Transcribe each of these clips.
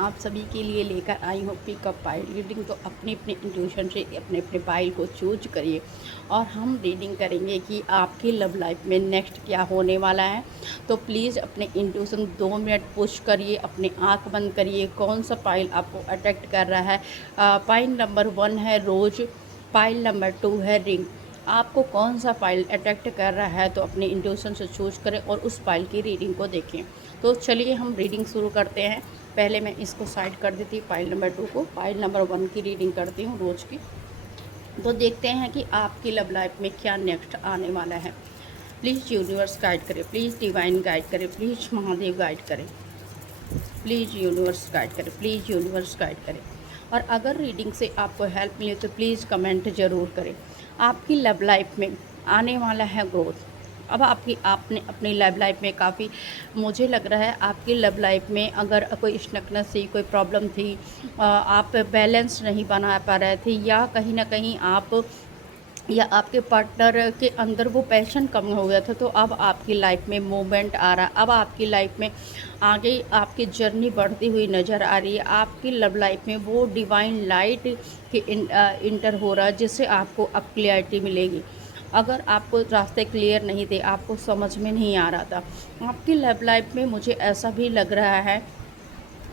आप सभी के लिए लेकर आई हूँ पिकअप पाइल रीडिंग। तो अपने अपने इंट्यूशन से अपने अपने पाइल को चूज करिए और हम रीडिंग करेंगे कि आपकी लव लाइफ में नेक्स्ट क्या होने वाला है। तो प्लीज़ अपने इंट्यूशन 2 मिनट पुश करिए, अपने आँख बंद करिए। कौन सा पाइल आपको अट्रैक्ट कर रहा है? पाइल नंबर 1 है रोज, पाइल नंबर 2 है रिंग। आपको कौन सा फाइल अट्रैक्ट कर रहा है तो अपने इंट्यूशन से चूज करें और उस फाइल की रीडिंग को देखें। तो चलिए हम रीडिंग शुरू करते हैं। पहले मैं इसको साइड कर देती हूँ, फाइल नंबर 2 को। फाइल नंबर 1 की रीडिंग करती हूँ रोज़ की। तो देखते हैं कि आपकी लव लाइफ में क्या नेक्स्ट आने वाला है। प्लीज़ यूनिवर्स गाइड करें, प्लीज़ डिवाइन गाइड करें, प्लीज़ महादेव गाइड करें, प्लीज़ यूनिवर्स गाइड करें, प्लीज़ यूनिवर्स गाइड करें। और अगर रीडिंग से आपको हेल्प मिले तो प्लीज़ कमेंट ज़रूर करें। आपकी लव लाइफ में आने वाला है ग्रोथ। अब आपने अपनी लव लाइफ में काफ़ी, मुझे लग रहा है आपकी लव लाइफ में अगर कोई स्टकनेस थी, कोई प्रॉब्लम थी, आप बैलेंस नहीं बना पा रहे थे, या कहीं ना कहीं आप या आपके पार्टनर के अंदर वो पैशन कम हो गया था, तो अब आपकी लाइफ में मूवमेंट आ रहा है। अब आपकी लाइफ में आगे आपकी जर्नी बढ़ती हुई नज़र आ रही है। आपकी लव लाइफ में वो डिवाइन लाइट के इंटर हो रहा है, जिससे आपको अब क्लियरिटी मिलेगी। अगर आपको रास्ते क्लियर नहीं थे, आपको समझ में नहीं आ रहा था, आपकी लव लाइफ में मुझे ऐसा भी लग रहा है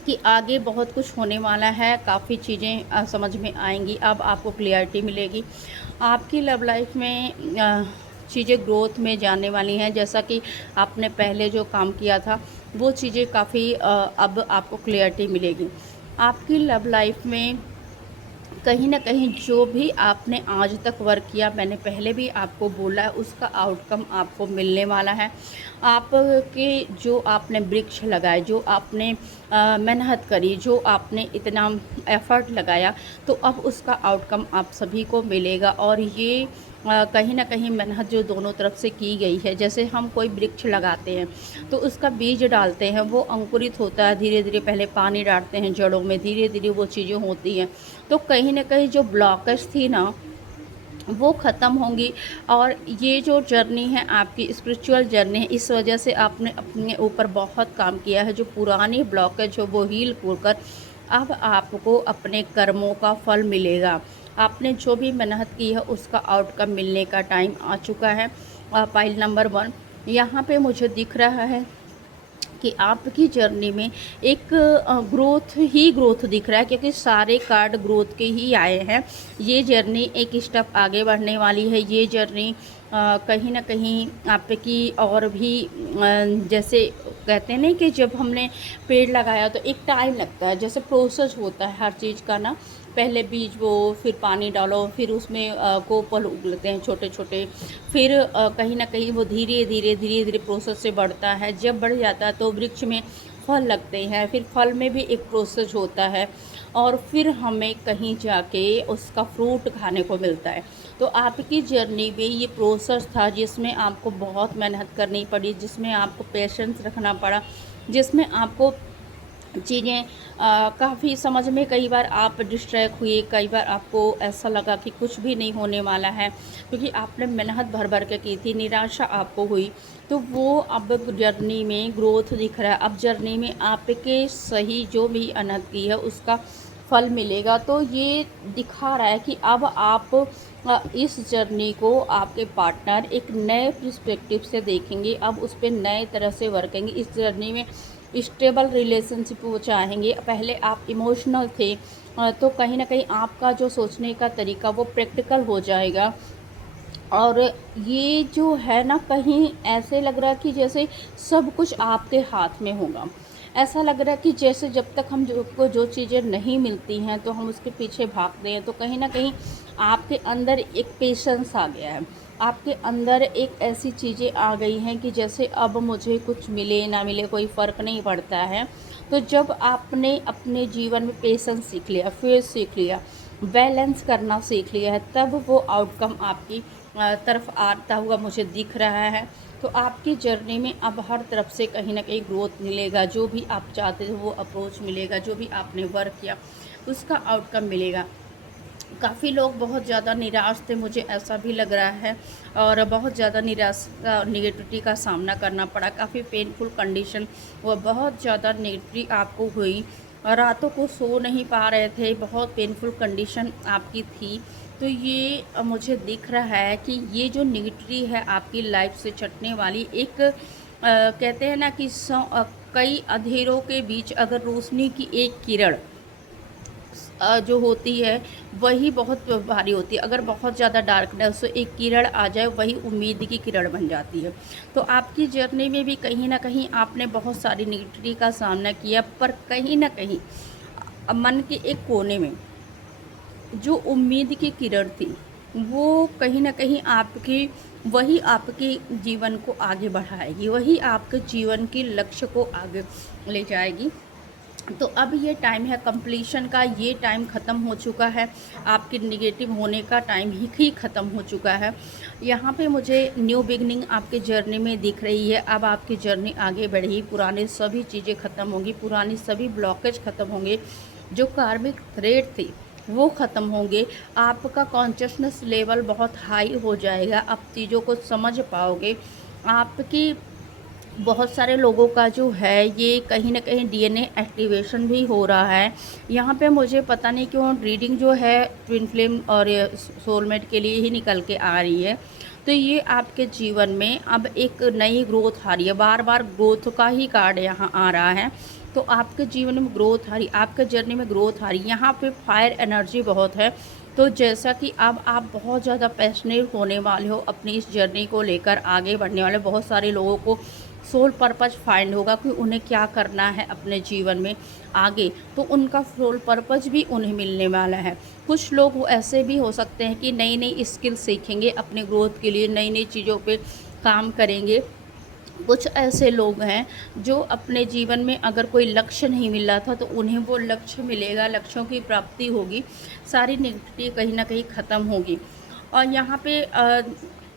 कि आगे बहुत कुछ होने वाला है। काफ़ी चीज़ें समझ में आएंगी, अब आपको क्लियरिटी मिलेगी। आपकी लव लाइफ में चीज़ें ग्रोथ में जाने वाली हैं। जैसा कि आपने पहले जो काम किया था वो चीज़ें काफ़ी अब आपको क्लियरिटी मिलेगी। आपकी लव लाइफ में कहीं न कहीं जो भी आपने आज तक वर्क किया, मैंने पहले भी आपको बोला है, उसका आउटकम आपको मिलने वाला है। आपके जो आपने वृक्ष लगाए, जो आपने मेहनत करी, जो आपने इतना एफ़र्ट लगाया, तो अब उसका आउटकम आप सभी को मिलेगा। और ये कहीं न कहीं मेहनत जो दोनों तरफ से की गई है, जैसे हम कोई वृक्ष लगाते हैं तो उसका बीज डालते हैं, वो अंकुरित होता है, धीरे-धीरे पहले पानी डालते हैं जड़ों में, धीरे-धीरे वो चीज़ें होती हैं। तो कहीं न कहीं जो ब्लॉकेज थी ना, वो ख़त्म होंगी। और ये जो जर्नी है आपकी स्पिरिचुअल जर्नी है, इस वजह से आपने अपने ऊपर बहुत काम किया है। जो पुरानी ब्लॉकेज हो वो हील होकर अब आपको अपने कर्मों का फल मिलेगा। आपने जो भी मेहनत की है उसका आउटकम मिलने का टाइम आ चुका है। पाइल नंबर 1 यहाँ पे मुझे दिख रहा है कि आपकी जर्नी में एक ग्रोथ ही ग्रोथ दिख रहा है, क्योंकि सारे कार्ड ग्रोथ के ही आए हैं। ये जर्नी एक स्टेप आगे बढ़ने वाली है। ये जर्नी कहीं ना कहीं आपकी और भी जैसे कहते हैं ना कि जब हमने पेड़ लगाया तो एक टाइम लगता है, जैसे प्रोसेस होता है हर चीज़ का ना। पहले बीज बो, फिर पानी डालो, फिर उसमें कोपल उगलते हैं छोटे छोटे, फिर कहीं ना कहीं वो धीरे धीरे धीरे धीरे प्रोसेस से बढ़ता है। जब बढ़ जाता है तो वृक्ष में फल लगते हैं, फिर फल में भी एक प्रोसेस होता है, और फिर हमें कहीं जाके उसका फ्रूट खाने को मिलता है। तो आपकी जर्नी में ये प्रोसेस था जिसमें आपको बहुत मेहनत करनी पड़ी, जिसमें आपको पेशेंस रखना पड़ा, जिसमें आपको चीज़ें काफ़ी समझ में, कई बार आप डिस्ट्रैक्ट हुए, कई बार आपको ऐसा लगा कि कुछ भी नहीं होने वाला है, क्योंकि आपने मेहनत भर भर के की थी, निराशा आपको हुई। तो वो अब जर्नी में ग्रोथ दिख रहा है। अब जर्नी में आपके सही जो भी मेहनत की है उसका फल मिलेगा। तो ये दिखा रहा है कि अब आप इस जर्नी को आपके पार्टनर एक नए पर्सपेक्टिव से देखेंगे, अब उस पर नए तरह से वर्क करेंगे। इस जर्नी में स्टेबल रिलेशनशिप वो चाहेंगे। पहले आप इमोशनल थे, तो कहीं ना कहीं आपका जो सोचने का तरीका वो प्रैक्टिकल हो जाएगा। और ये जो है ना, कहीं ऐसे लग रहा है कि जैसे सब कुछ आपके हाथ में होगा। ऐसा लग रहा है कि जैसे जब तक हम को जो चीज़ें नहीं मिलती हैं तो हम उसके पीछे भागते हैं, तो कहीं ना कहीं आपके अंदर एक पेशेंस आ गया है। आपके अंदर एक ऐसी चीज़ें आ गई हैं कि जैसे अब मुझे कुछ मिले ना मिले कोई फ़र्क नहीं पड़ता है। तो जब आपने अपने जीवन में पेशेंस सीख लिया, फेस सीख लिया, बैलेंस करना सीख लिया है, तब वो आउटकम आपकी तरफ आता हुआ मुझे दिख रहा है। तो आपकी जर्नी में अब हर तरफ से कहीं ना कहीं ग्रोथ मिलेगा। जो भी आप चाहते थे वो अप्रोच मिलेगा, जो भी आपने वर्क किया उसका आउटकम मिलेगा। काफ़ी लोग बहुत ज़्यादा निराश थे, मुझे ऐसा भी लग रहा है, और बहुत ज़्यादा निराश निगेटिविटी का सामना करना पड़ा। काफ़ी पेनफुल कंडीशन, वो बहुत ज़्यादा नेगेटिविटी आपको हुई। रातों को सो नहीं पा रहे थे, बहुत पेनफुल कंडीशन आपकी थी। तो ये मुझे दिख रहा है कि ये जो नेगेटिविटी है आपकी लाइफ से छटने वाली एक कहते हैं ना कि कई अंधेरों के बीच अगर रोशनी की एक किरण जो होती है वही बहुत भारी होती है। अगर बहुत ज़्यादा डार्कनेस, तो एक किरण आ जाए वही उम्मीद की किरण बन जाती है। तो आपकी जर्नी में भी कहीं ना कहीं आपने बहुत सारी निगेटिविटी का सामना किया, पर कहीं ना कहीं मन के एक कोने में जो उम्मीद की किरण थी वो कहीं ना कहीं आपकी वही आपके जीवन को आगे बढ़ाएगी, वही आपके जीवन के लक्ष्य को आगे ले जाएगी। तो अब ये टाइम है कंप्लीशन का, ये टाइम ख़त्म हो चुका है, आपके निगेटिव होने का टाइम ही ख़त्म हो चुका है। यहाँ पे मुझे न्यू बिगनिंग आपके जर्नी में दिख रही है। अब आपकी जर्नी आगे बढ़ी, पुराने सभी चीज़ें ख़त्म होंगी, पुरानी सभी ब्लॉकेज ख़त्म होंगे, जो कार्मिक थ्रेड थे वो ख़त्म होंगे। आपका कॉन्शियसनेस लेवल बहुत हाई हो जाएगा, आप चीज़ों को समझ पाओगे। आपकी बहुत सारे लोगों का जो है ये कहीं ना कहीं डीएनए एक्टिवेशन भी हो रहा है। यहाँ पे मुझे पता नहीं क्यों रीडिंग जो है ट्विन फ्लेम और सोलमेट के लिए ही निकल के आ रही है। तो ये आपके जीवन में अब एक नई ग्रोथ आ रही है, बार बार ग्रोथ का ही कार्ड यहाँ आ रहा है। तो आपके जीवन में ग्रोथ आ रही, आपके जर्नी में ग्रोथ आ रही। यहाँ पे फायर एनर्जी बहुत है। तो जैसा कि अब आप बहुत ज़्यादा पैशनेट होने वाले हो अपनी इस जर्नी को लेकर, आगे बढ़ने वाले बहुत सारे लोगों को सोल पर्पज फाइंड होगा कि उन्हें क्या करना है अपने जीवन में आगे, तो उनका सोल पर्पज भी उन्हें मिलने वाला है। कुछ लोग वो ऐसे भी हो सकते हैं कि नई नई स्किल सीखेंगे अपने ग्रोथ के लिए, नई नई चीज़ों पे काम करेंगे। कुछ ऐसे लोग हैं जो अपने जीवन में अगर कोई लक्ष्य नहीं मिल रहा था तो उन्हें वो लक्ष्य मिलेगा, लक्ष्यों की प्राप्ति होगी, सारी नेगेटिविटी कहीं ना कहीं ख़त्म होगी। और यहाँ पे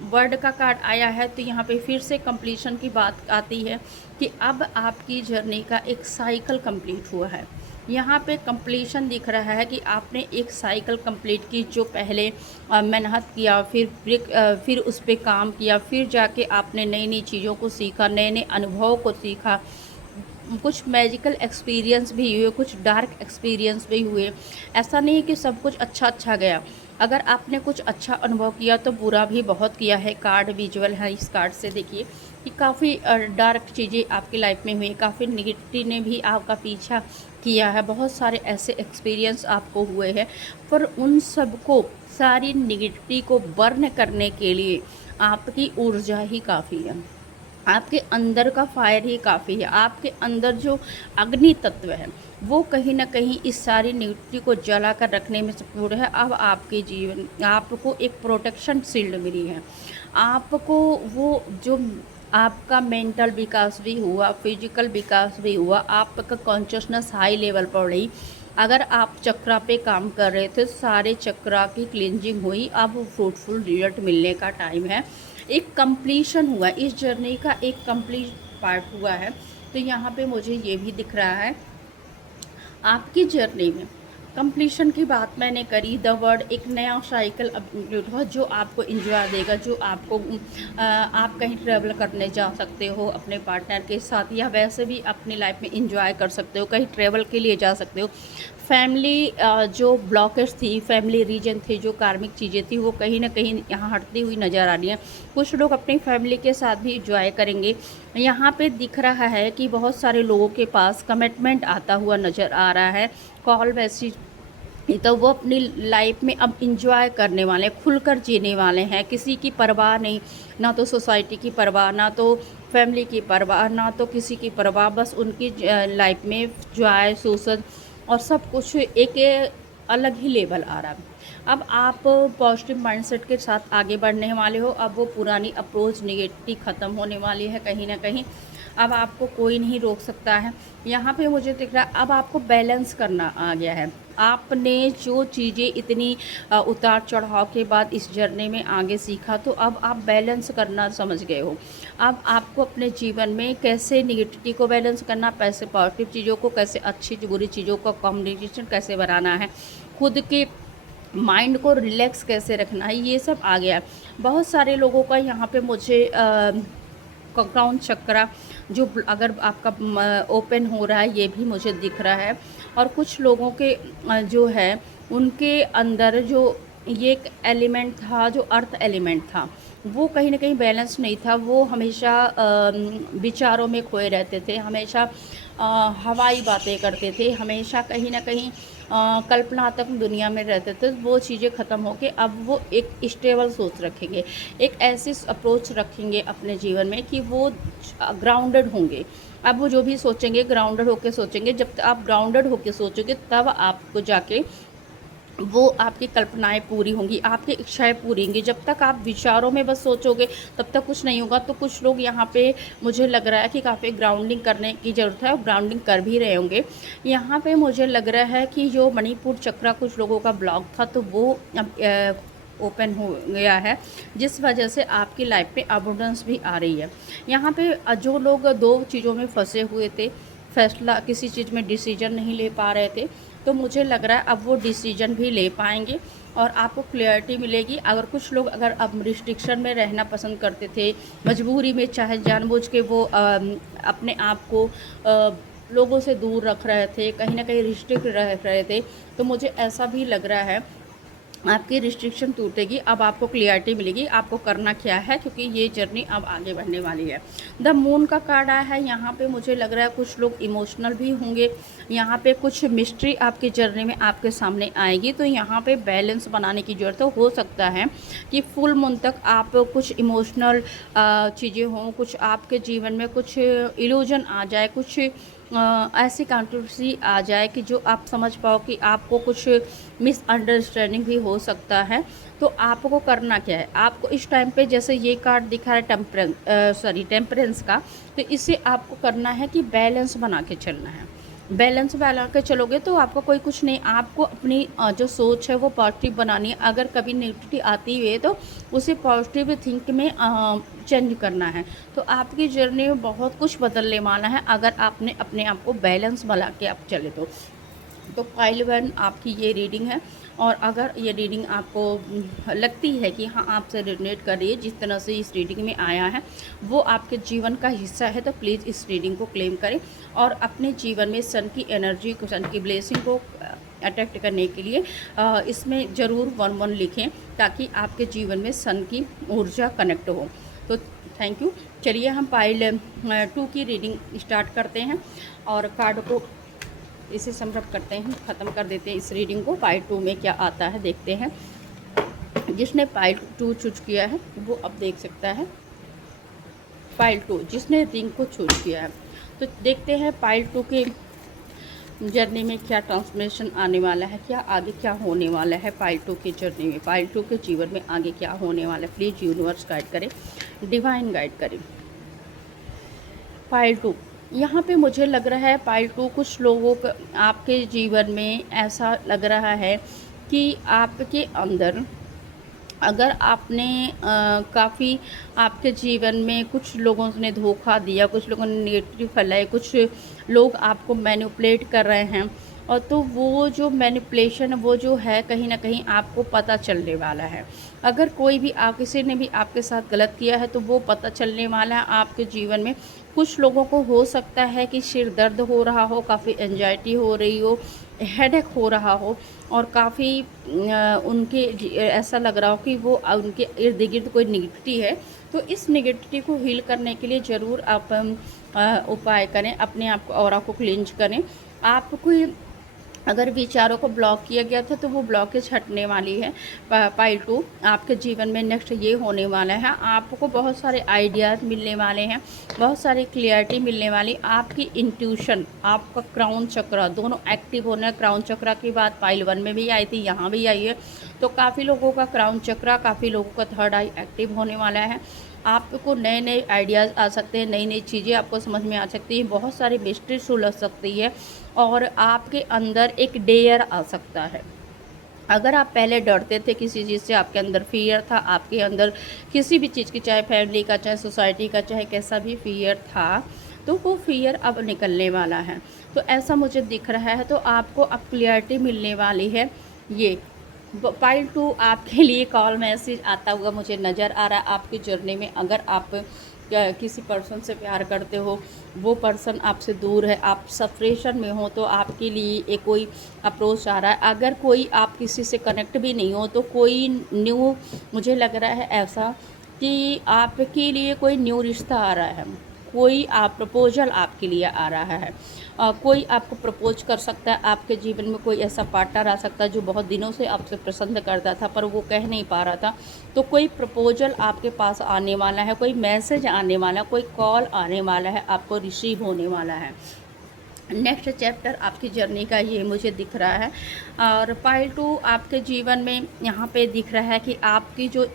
वर्ड का कार्ड आया है, तो यहाँ पे फिर से कंप्लीशन की बात आती है कि अब आपकी जर्नी का एक साइकिल कंप्लीट हुआ है। यहाँ पे कंप्लीशन दिख रहा है कि आपने एक साइकिल कंप्लीट की, जो पहले मेहनत किया, फिर उस पर काम किया, फिर जाके आपने नई नई चीज़ों को सीखा, नए नए अनुभवों को सीखा, कुछ मैजिकल एक्सपीरियंस भी हुए, कुछ डार्क एक्सपीरियंस भी हुए। ऐसा नहीं है कि सब कुछ अच्छा अच्छा गया। अगर आपने कुछ अच्छा अनुभव किया तो बुरा भी बहुत किया है। कार्ड विजुअल है, इस कार्ड से देखिए कि काफ़ी डार्क चीज़ें आपकी लाइफ में हुई, काफ़ी निगेटिव ने भी आपका पीछा किया है, बहुत सारे ऐसे एक्सपीरियंस आपको हुए हैं। पर उन सबको, सारी निगेटिविटी को बर्न करने के लिए आपकी ऊर्जा ही काफ़ी है, आपके अंदर का फायर ही काफ़ी है। आपके अंदर जो अग्नि तत्व है वो कहीं ना कहीं इस सारी निगेटिविटी को जला कर रखने में सपोर्ट है। अब आपके जीवन आपको एक प्रोटेक्शन शील्ड मिली है। आपको वो जो आपका मेंटल विकास भी हुआ, फिजिकल विकास भी हुआ, आपका कॉन्शियसनेस हाई लेवल पर रही। अगर आप चक्रा पे काम कर रहे थे, सारे चक्रा की क्लिनजिंग हुई, अब फ्रूटफुल रिजल्ट मिलने का टाइम है। एक कंप्लीशन हुआ, इस जर्नी का एक कंप्लीट पार्ट हुआ है। तो यहाँ पे मुझे ये भी दिख रहा है आपकी जर्नी में कंप्लीशन की बात मैंने करी। द वर्ड एक नया साइकिल जो आपको इंजॉय देगा, जो आपको आप कहीं ट्रैवल करने जा सकते हो अपने पार्टनर के साथ, या वैसे भी अपनी लाइफ में इंजॉय कर सकते हो, कहीं ट्रैवल के लिए जा सकते हो। फैमिली जो ब्लॉकेज थी, फैमिली रीजन थे, जो कार्मिक चीज़ें थी, वो कहीं ना कहीं यहाँ हटती हुई नज़र आ रही हैं। कुछ लोग अपनी फैमिली के साथ भी इंजॉय करेंगे। यहाँ पे दिख रहा है कि बहुत सारे लोगों के पास कमिटमेंट आता हुआ नज़र आ रहा है, कॉल मैसेज, तो वो अपनी लाइफ में अब इंजॉय करने वाले हैं, खुलकर जीने वाले हैं। किसी की परवाह नहीं, ना तो सोसाइटी की परवाह, ना तो फैमिली की परवाह, ना तो किसी की परवाह। बस उनकी लाइफ में जॉय, सोशल और सब कुछ एक अलग ही लेवल आ रहा है। अब आप पॉजिटिव माइंडसेट के साथ आगे बढ़ने वाले हो। अब वो पुरानी अप्रोच नेगेटिव ख़त्म होने वाली है कहीं ना कहीं। अब आपको कोई नहीं रोक सकता है। यहाँ पे मुझे दिख रहा है अब आपको बैलेंस करना आ गया है। आपने जो चीज़ें इतनी उतार चढ़ाव के बाद इस जर्नी में आगे सीखा, तो अब आप बैलेंस करना समझ गए हो। अब आपको अपने जीवन में कैसे निगेटिविटी को बैलेंस करना, कैसे पॉजिटिव चीज़ों को, कैसे अच्छी बुरी चीज़ों का कम्युनिकेशन कैसे बनाना है, खुद के माइंड को रिलैक्स कैसे रखना है, ये सब आ गया है। बहुत सारे लोगों का यहाँ पे मुझे क्राउन चक्रा जो अगर आपका ओपन हो रहा है, ये भी मुझे दिख रहा है। और कुछ लोगों के जो है उनके अंदर जो ये एक एलिमेंट था, जो अर्थ एलिमेंट था, वो कहीं न कहीं बैलेंस नहीं था। वो हमेशा विचारों में खोए रहते थे, हमेशा हवाई बातें करते थे, हमेशा कहीं न कहीं कल्पनात्मक दुनिया में रहते थे। वो चीज़ें ख़त्म होके अब वो एक स्टेबल सोच रखेंगे, एक ऐसी अप्रोच रखेंगे अपने जीवन में कि वो ग्राउंडेड होंगे। अब वो जो भी सोचेंगे ग्राउंडेड होके सोचेंगे। जब आप ग्राउंडेड होके सोचोगे तब आपको जाके वो आपकी कल्पनाएँ पूरी होंगी, आपकी इच्छाएँ पूरी होंगी। जब तक आप विचारों में बस सोचोगे तब तक कुछ नहीं होगा। तो कुछ लोग यहाँ पे मुझे लग रहा है कि काफ़ी ग्राउंडिंग करने की ज़रूरत है और ग्राउंडिंग कर भी रहे होंगे। यहाँ पे मुझे लग रहा है कि जो मणिपुर चक्रा कुछ लोगों का ब्लॉक था, तो वो अब ओपन हो गया है, जिस वजह से आपकी लाइफ में अबंडेंस भी आ रही है। यहाँ पे जो लोग 2 चीज़ों में फँसे हुए थे, फैसला किसी चीज़ में डिसीजन नहीं ले पा रहे थे, तो मुझे लग रहा है अब वो डिसीजन भी ले पाएंगे और आपको क्लैरिटी मिलेगी। अगर कुछ लोग अगर अब रिस्ट्रिक्शन में रहना पसंद करते थे, मजबूरी में, चाहे जानबूझ के वो अपने आप को लोगों से दूर रख रहे थे, कहीं ना कहीं रिस्ट्रिक्ट रह रहे थे, तो मुझे ऐसा भी लग रहा है आपकी रिस्ट्रिक्शन टूटेगी। अब आपको क्लियरिटी मिलेगी आपको करना क्या है, क्योंकि ये जर्नी अब आगे बढ़ने वाली है। द मून का कार्ड आया है। यहाँ पे मुझे लग रहा है कुछ लोग इमोशनल भी होंगे, यहाँ पे कुछ मिस्ट्री आपकी जर्नी में आपके सामने आएगी। तो यहाँ पे बैलेंस बनाने की ज़रूरत हो सकता है कि फुल मून तक आप कुछ इमोशनल चीज़ें हों, कुछ आपके जीवन में कुछ इल्यूजन आ जाए, कुछ ऐसी कंट्रोवर्सी आ जाए कि जो आप समझ पाओ कि आपको कुछ मिसअंडरस्टैंडिंग भी हो सकता है। तो आपको करना क्या है, आपको इस टाइम पे जैसे ये कार्ड दिखा है टेम्परेंस का, तो इसे आपको करना है कि बैलेंस बना के चलना है। बैलेंस बना के चलोगे तो आपको कोई कुछ नहीं, आपको अपनी जो सोच है वो पॉजिटिव बनानी है। अगर कभी नेगेटिविटी आती है तो उसे पॉजिटिव थिंक में चेंज करना है। तो आपकी जर्नी में बहुत कुछ बदलने वाला है अगर आपने अपने आप को बैलेंस बना के आप चले तो पाइल 1 आपकी ये रीडिंग है। और अगर ये रीडिंग आपको लगती है कि हाँ आपसे रिलेट कर रही है, जिस तरह से इस रीडिंग में आया है वो आपके जीवन का हिस्सा है, तो प्लीज़ इस रीडिंग को क्लेम करें और अपने जीवन में सन की एनर्जी को, सन की ब्लेसिंग को अट्रैक्ट करने के लिए इसमें ज़रूर 1-1 लिखें, ताकि आपके जीवन में सन की ऊर्जा कनेक्ट हो। तो थैंक यू। चलिए हम पाइल 2 की रीडिंग स्टार्ट करते हैं और कार्ड को इसे समरप करते हैं, ख़त्म कर देते हैं इस रीडिंग को। पाइल 2 में क्या आता है देखते हैं। जिसने पाइल 2 चूज किया है वो अब देख सकता है पाइल 2 जिसने रिंग को चूज किया है। तो देखते हैं पाइल 2 के जर्नी में क्या ट्रांसफॉर्मेशन आने वाला है, क्या आगे क्या होने वाला है पाइल 2 की जर्नी में, पाइल 2 के जीवन में आगे क्या होने वाला है। प्लीज़ यूनिवर्स गाइड करें, डिवाइन गाइड करें। पाइल 2 यहाँ पे मुझे लग रहा है पाइल 2 कुछ लोगों का आपके जीवन में ऐसा लग रहा है कि आपके अंदर अगर आपने काफ़ी आपके जीवन में कुछ लोगों ने धोखा दिया, कुछ लोगों ने नेगेटिव फैलाए, कुछ लोग आपको मैनिपुलेट कर रहे हैं, और तो वो जो मैनिपुलेशन वो जो है कहीं ना कहीं आपको पता चलने वाला है। अगर कोई भी किसी ने भी आपके साथ गलत किया है तो वो पता चलने वाला है आपके जीवन में। कुछ लोगों को हो सकता है कि सिर दर्द हो रहा हो, काफ़ी एंजाइटी हो रही हो, हेडेक हो रहा हो, और काफ़ी उनके ऐसा लग रहा हो कि वो उनके इर्द गिर्द कोई निगेटिविटी है। तो इस निगेटिविटी को हील करने के लिए ज़रूर आप उपाय करें, अपने आप को ऑरा को क्लींज करें। आपको अगर विचारों को ब्लॉक किया गया था तो वो ब्लॉकेज हटने वाली है। पाइल 2 आपके जीवन में नेक्स्ट ये होने वाला है, आपको बहुत सारे आइडियाज़ मिलने वाले हैं, बहुत सारी क्लियरिटी मिलने वाली। आपकी इंट्यूशन, आपका क्राउन चक्रा दोनों एक्टिव होना है। क्राउन चक्रा की बात पाइल 1 में भी आई थी, यहाँ भी आई है। तो काफ़ी लोगों का क्राउन चक्रा, काफ़ी लोगों का थर्ड आई एक्टिव होने वाला है। आपको नए नए आइडियाज़ आ सकते हैं, नई नई चीज़ें आपको समझ में आ सकती हैं, बहुत सारी मिस्ट्री सुलझ सकती है, और आपके अंदर एक डेयर आ सकता है। अगर आप पहले डरते थे किसी चीज़ से, आपके अंदर फियर था, आपके अंदर किसी भी चीज़ की, चाहे फैमिली का, चाहे सोसाइटी का, चाहे कैसा भी फियर था, तो वो फियर अब निकलने वाला है। तो ऐसा मुझे दिख रहा है। तो आपको अब क्लियरिटी मिलने वाली है। ये पाइल 2 आपके लिए कॉल मैसेज आता हुआ मुझे नज़र आ रहा है आपकी जर्नी में। अगर आप किसी पर्सन से प्यार करते हो, वो पर्सन आपसे दूर है, आप सेपरेशन में हो, तो आपके लिए एक कोई अप्रोच आ रहा है। अगर कोई आप किसी से कनेक्ट भी नहीं हो तो कोई न्यू, मुझे लग रहा है ऐसा कि आपके लिए कोई न्यू रिश्ता आ रहा है, कोई आप प्रपोजल आपके लिए आ रहा है। कोई आपको प्रपोज कर सकता है, आपके जीवन में कोई ऐसा पार्टनर आ सकता है जो बहुत दिनों से आपसे पसंद करता था पर वो कह नहीं पा रहा था, तो कोई प्रपोजल आपके पास आने वाला है, कोई मैसेज आने वाला है, कोई कॉल आने वाला है, आपको रिसीव होने वाला है। नेक्स्ट चैप्टर आपकी जर्नी का ये मुझे दिख रहा है। और पाइल 2 आपके जीवन में यहाँ पे दिख रहा है कि आपकी जो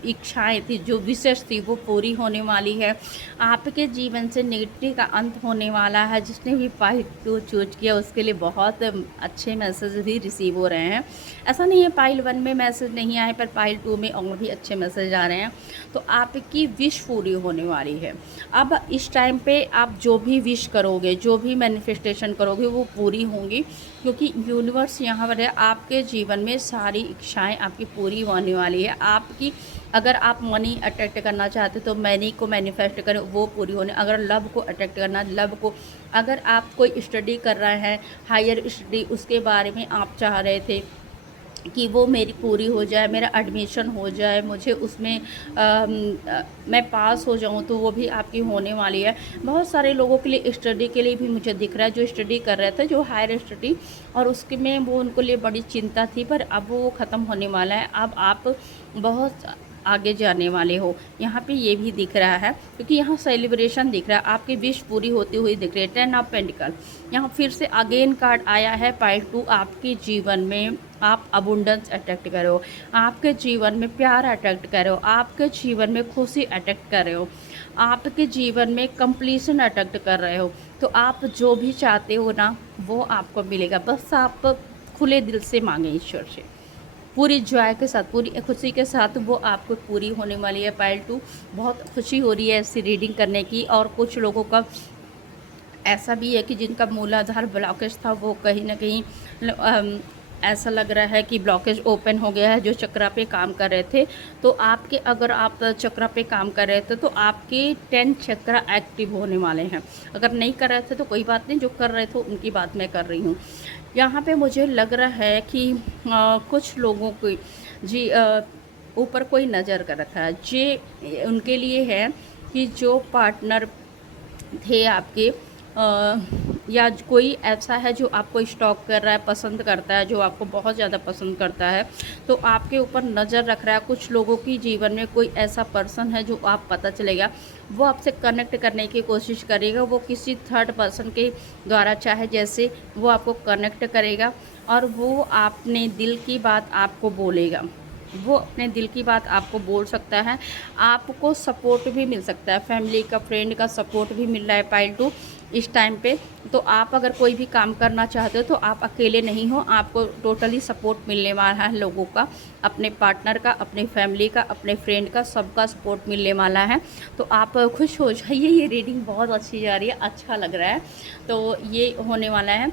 इच्छाएं थी, जो विशेष थी, वो पूरी होने वाली है। आपके जीवन से नेगेटिव का अंत होने वाला है। जिसने भी पाइल 2 चूज किया उसके लिए बहुत अच्छे मैसेज भी रिसीव हो रहे हैं। ऐसा नहीं है पाइल 1 में मैसेज नहीं आए, पर पाइल 2 में और भी अच्छे मैसेज आ रहे हैं। तो आपकी विश पूरी होने वाली है। अब इस टाइम पे आप जो भी विश करोगे, जो भी मैनिफेस्टेशन करोगे, वो पूरी होंगी, क्योंकि यूनिवर्स यहाँ पर है। आपके जीवन में सारी इच्छाएं आपकी पूरी होने वाली है। आपकी, अगर आप मनी अट्रैक्ट करना चाहते तो मनी को मैनिफेस्ट करें, वो पूरी होने। अगर लव को अट्रैक्ट करना, लव को। अगर आप कोई स्टडी कर रहे हैं, हायर स्टडी, उसके बारे में आप चाह रहे थे कि वो मेरी पूरी हो जाए, मेरा एडमिशन हो जाए, मुझे उसमें मैं पास हो जाऊं, तो वो भी आपकी होने वाली है। बहुत सारे लोगों के लिए स्टडी के लिए भी मुझे दिख रहा है, जो स्टडी कर रहे थे, जो हायर स्टडी, और उसके में वो उनको लिए बड़ी चिंता थी, पर अब वो ख़त्म होने वाला है। अब आप बहुत आगे जाने वाले हो, यहाँ पे ये भी दिख रहा है, क्योंकि यहाँ सेलिब्रेशन दिख रहा है, आपकी विश पूरी होती हुई दिख रही है। 10 ऑफ पेंटिकल, यहाँ फिर से अगेन कार्ड आया है। पाइल 2 आपके जीवन में आप अबुंडेंस अट्रैक्ट कर रहे हो, आपके जीवन में प्यार अट्रैक्ट कर रहे हो, आपके जीवन में खुशी अट्रैक्ट कर रहे हो, आपके जीवन में कंप्लीशन अट्रैक्ट कर रहे हो। तो आप जो भी चाहते हो ना, वो आपको मिलेगा। बस आप खुले दिल से मांगे ईश्वर से, पूरी जॉय के साथ, पूरी खुशी के साथ, वो आपको पूरी होने वाली है। पाइल 2, बहुत खुशी हो रही है ऐसी रीडिंग करने की। और कुछ लोगों का ऐसा भी है कि जिनका मूलाधार ब्लॉकेज था, वो कहीं ना कहीं ऐसा लग रहा है कि ब्लॉकेज ओपन हो गया है। जो चक्रा पे काम कर रहे थे, तो आपके, अगर आप चक्रा पे काम कर रहे थे तो आपके 10 चक्रा एक्टिव होने वाले हैं। अगर नहीं कर रहे थे तो कोई बात नहीं, जो कर रहे थे उनकी बात मैं कर रही हूँ। यहाँ पे मुझे लग रहा है कि कुछ लोगों को जी ऊपर कोई नज़र कर रहा था, जे उनके लिए है कि जो पार्टनर थे आपके, या कोई ऐसा है जो आपको स्टॉक कर रहा है, पसंद करता है, जो आपको बहुत ज़्यादा पसंद करता है, तो आपके ऊपर नज़र रख रहा है। कुछ लोगों की जीवन में कोई ऐसा पर्सन है जो आप पता चलेगा, वो आपसे कनेक्ट करने की कोशिश करेगा। वो किसी थर्ड पर्सन के द्वारा, चाहे जैसे, वो आपको कनेक्ट करेगा और वो अपने दिल की बात आपको बोलेगा। वो अपने दिल की बात आपको बोल सकता है। आपको सपोर्ट भी मिल सकता है, फैमिली का, फ्रेंड का सपोर्ट भी मिल रहा है पाइल 2 इस टाइम पे। तो आप अगर कोई भी काम करना चाहते हो तो आप अकेले नहीं हो, आपको टोटली सपोर्ट मिलने वाला है लोगों का, अपने पार्टनर का, अपने फैमिली का, अपने फ्रेंड का, सबका सपोर्ट मिलने वाला है। तो आप खुश हो जाइए। ये रीडिंग बहुत अच्छी जा रही है, अच्छा लग रहा है। तो ये होने वाला है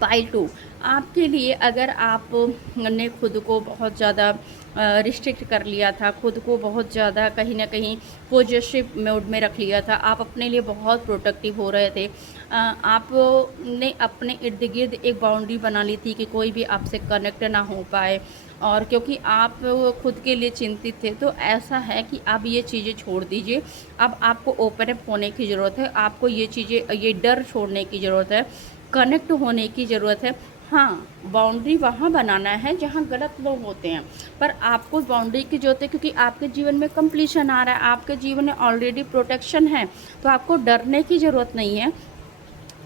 पाइल 2 आपके लिए। अगर आपने खुद को बहुत ज़्यादा रिस्ट्रिक्ट कर लिया था, खुद को बहुत ज़्यादा कहीं ना कहीं पॉजिटिव मोड में रख लिया था, आप अपने लिए बहुत प्रोटेक्टिव हो रहे थे, आपने अपने इर्द गिर्द एक बाउंड्री बना ली थी कि कोई भी आपसे कनेक्ट ना हो पाए, और क्योंकि आप खुद के लिए चिंतित थे, तो ऐसा है कि आप ये चीज़ें छोड़ दीजिए। अब आपको ओपन अप होने की ज़रूरत है, आपको ये चीज़ें, ये डर छोड़ने की ज़रूरत है, कनेक्ट होने की ज़रूरत है। हाँ, बाउंड्री वहाँ बनाना है जहाँ गलत लोग होते हैं, पर आपको बाउंड्री की ज़रूरत है, क्योंकि आपके जीवन में कंप्लीशन आ रहा है, आपके जीवन में ऑलरेडी प्रोटेक्शन है, तो आपको डरने की ज़रूरत नहीं है।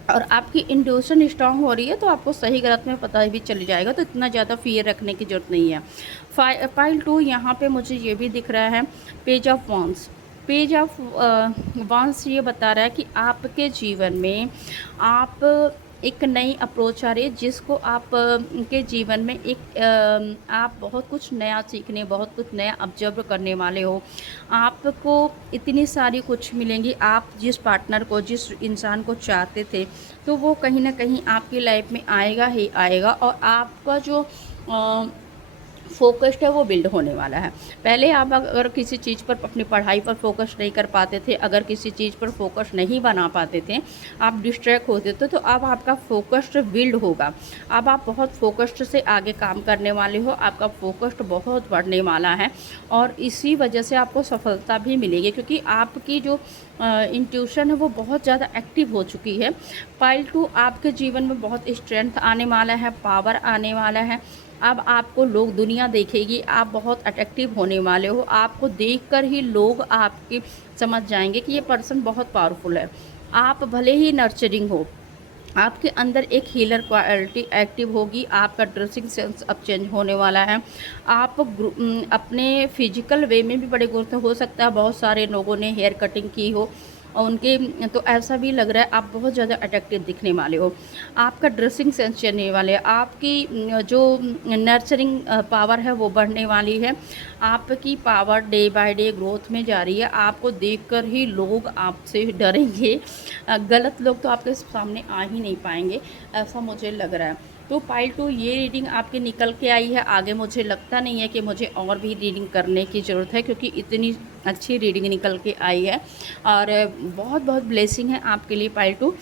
और आपकी इंट्यूशन स्ट्रांग हो रही है, तो आपको सही गलत में पता भी चल जाएगा, तो इतना ज़्यादा फियर रखने की ज़रूरत नहीं है। पाइल 2 यहाँ पे मुझे ये भी दिख रहा है, page of wands. Page of wands ये बता रहा है कि आपके जीवन में आप एक नई अप्रोच आ रही है, जिसको आप के जीवन में एक आप बहुत कुछ नया सीखने, बहुत कुछ नया ऑब्जर्व करने वाले हो। आपको इतनी सारी कुछ मिलेंगी। आप जिस पार्टनर को, जिस इंसान को चाहते थे, तो वो कहीं ना कहीं आपकी लाइफ में आएगा ही आएगा। और आपका जो फ़ोकस्ड है वो बिल्ड होने वाला है। पहले आप अगर किसी चीज़ पर अपनी पढ़ाई पर फ़ोकस नहीं कर पाते थे, अगर किसी चीज़ पर फ़ोकस नहीं बना पाते थे, आप डिस्ट्रैक्ट होते थे, तो अब आपका फ़ोकस्ड बिल्ड होगा। अब आप बहुत फ़ोकस्ड से आगे काम करने वाले हो, आपका फ़ोकस्ड बहुत बढ़ने वाला है और इसी वजह से आपको सफलता भी मिलेगी, क्योंकि आपकी जो इंट्यूशन है वो बहुत ज़्यादा एक्टिव हो चुकी है। पाइल 2 आपके जीवन में बहुत स्ट्रेंथ आने वाला है, पावर आने वाला है। अब आपको लोग दुनिया देखेगी, आप बहुत अट्रैक्टिव होने वाले हो। आपको देखकर ही लोग आपकी समझ जाएंगे कि ये पर्सन बहुत पावरफुल है। आप भले ही नर्चरिंग हो, आपके अंदर एक हीलर क्वालिटी एक्टिव होगी। आपका ड्रेसिंग सेंस अब चेंज होने वाला है। आप अपने फिजिकल वे में भी बड़े गुण हो सकता है बहुत सारे लोगों ने हेयर कटिंग की हो और उनके तो ऐसा भी लग रहा है आप बहुत ज़्यादा अट्रैक्टिव दिखने वाले हो। आपका ड्रेसिंग सेंस चलने वाले है, आपकी जो नर्चरिंग पावर है वो बढ़ने वाली है। आपकी power day by day growth में जा रही है। आपको देखकर ही लोग आपसे डरेंगे। गलत लोग तो आपके सामने आ ही नहीं पाएंगे, ऐसा मुझे लग रहा है। तो पाइल 2 ये रीडिंग आपकी निकल के आई है। आगे मुझे लगता नहीं है कि मुझे और भी रीडिंग करने की ज़रूरत है, क्योंकि इतनी अच्छी रीडिंग निकल के आई है और बहुत बहुत ब्लेसिंग है आपके लिए पाइल 2।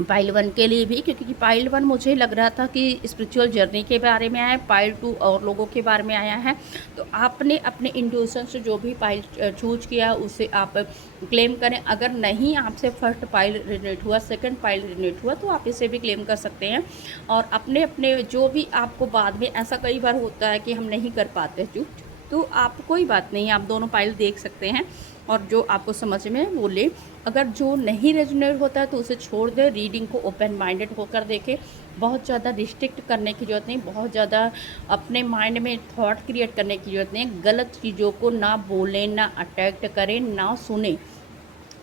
पाइल 1 के लिए भी, क्योंकि पाइल 1 मुझे लग रहा था कि स्पिरिचुअल जर्नी के बारे में आया है, पाइल 2 और लोगों के बारे में आया है। तो आपने अपने इंट्यूशन से जो भी पाइल चूज किया उसे आप क्लेम करें। अगर नहीं आपसे फर्स्ट पाइल रिलेट हुआ, सेकंड पाइल रिलेट हुआ, तो आप इसे भी क्लेम कर सकते हैं। और अपने अपने जो भी आपको बाद में ऐसा कई बार होता है कि हम नहीं कर पाते चूज, तो आप कोई बात नहीं, आप दोनों पाइल देख सकते हैं और जो आपको समझ में वो ले। अगर जो नहीं रेजोनेट होता है तो उसे छोड़ दे। रीडिंग को ओपन माइंडेड होकर देखें। बहुत ज़्यादा रिस्ट्रिक्ट करने की ज़रूरत नहीं, बहुत ज़्यादा अपने माइंड में थॉट क्रिएट करने की ज़रूरत नहीं। गलत चीज़ों को ना बोलें, ना अटैक करें, ना सुने।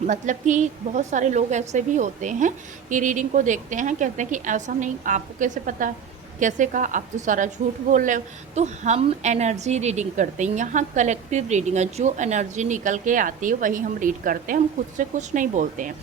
मतलब कि बहुत सारे लोग ऐसे भी होते हैं कि रीडिंग को देखते हैं, कहते हैं कि ऐसा नहीं, आपको कैसे पता, कैसे कहा, आप तो सारा झूठ बोल रहे हो। तो हम एनर्जी रीडिंग करते हैं, यहाँ कलेक्टिव रीडिंग है। जो एनर्जी निकल के आती है वही हम रीड करते हैं, हम खुद से कुछ नहीं बोलते हैं।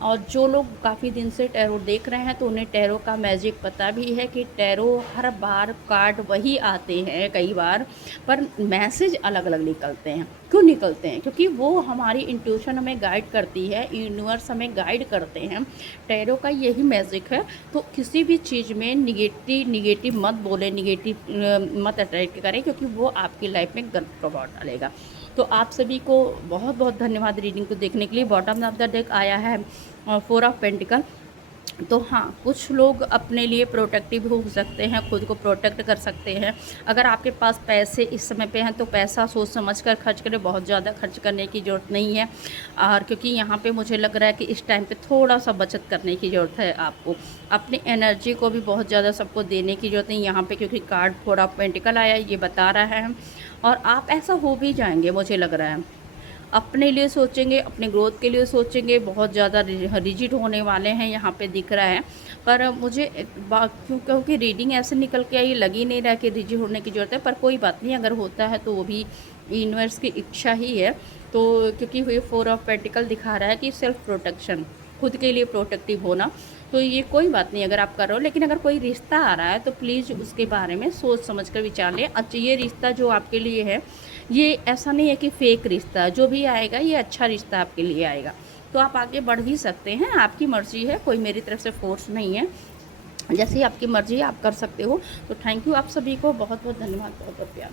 और जो लोग काफ़ी दिन से टैरो देख रहे हैं तो उन्हें टैरो का मैजिक पता भी है कि टैरो हर बार कार्ड वही आते हैं कई बार, पर मैसेज अलग अलग निकलते हैं। क्यों निकलते हैं? क्योंकि वो हमारी इंट्यूशन हमें गाइड करती है, यूनिवर्स हमें गाइड करते हैं। टैरो का यही मैजिक है। तो किसी भी चीज़ में निगेटिव मत बोले, निगेटिव मत अट्रैक्ट करें, क्योंकि वो आपकी लाइफ में गलत प्रभाव डालेगा। तो आप सभी को बहुत बहुत धन्यवाद रीडिंग को देखने के लिए। बॉटम ऑफ द डेक आया है 4 ऑफ पेंटिकल। तो हाँ, कुछ लोग अपने लिए प्रोटेक्टिव हो सकते हैं, खुद को प्रोटेक्ट कर सकते हैं। अगर आपके पास पैसे इस समय पे हैं तो पैसा सोच समझ कर खर्च करें, बहुत ज़्यादा खर्च करने की ज़रूरत नहीं है। और क्योंकि यहाँ पे मुझे लग रहा है कि इस टाइम पे थोड़ा सा बचत करने की ज़रूरत है आपको। अपनी एनर्जी को भी बहुत ज़्यादा सबको देने की ज़रूरत नहीं यहाँ पे, क्योंकि कार्ड 4 ऑफ पेंटिकल आया है, ये बता रहा है। और आप ऐसा हो भी जाएंगे, मुझे लग रहा है। अपने लिए सोचेंगे, अपने ग्रोथ के लिए सोचेंगे, बहुत ज़्यादा रिजिड होने वाले हैं यहाँ पे दिख रहा है। पर मुझे क्योंकि रीडिंग ऐसे निकल के आई, लग ही नहीं रहा कि रिजिड होने की ज़रूरत है। पर कोई बात नहीं, अगर होता है तो वो भी यूनिवर्स की इच्छा ही है। तो क्योंकि ये 4 ऑफ पेंटिकल दिखा रहा है कि सेल्फ प्रोटेक्शन, खुद के लिए प्रोटेक्टिव होना, तो ये कोई बात नहीं अगर आप कर रहे हो। लेकिन अगर कोई रिश्ता आ रहा है तो प्लीज़ उसके बारे में सोच समझ कर विचार लें। अच्छा, ये रिश्ता जो आपके लिए है, ये ऐसा नहीं है कि फेक रिश्ता, जो भी आएगा ये अच्छा रिश्ता आपके लिए आएगा। तो आप आगे बढ़ भी सकते हैं, आपकी मर्ज़ी है, कोई मेरी तरफ से फोर्स नहीं है। जैसे आपकी मर्ज़ी है आप कर सकते हो। तो थैंक यू आप सभी को, बहुत बहुत धन्यवाद, बहुत बहुत प्यार।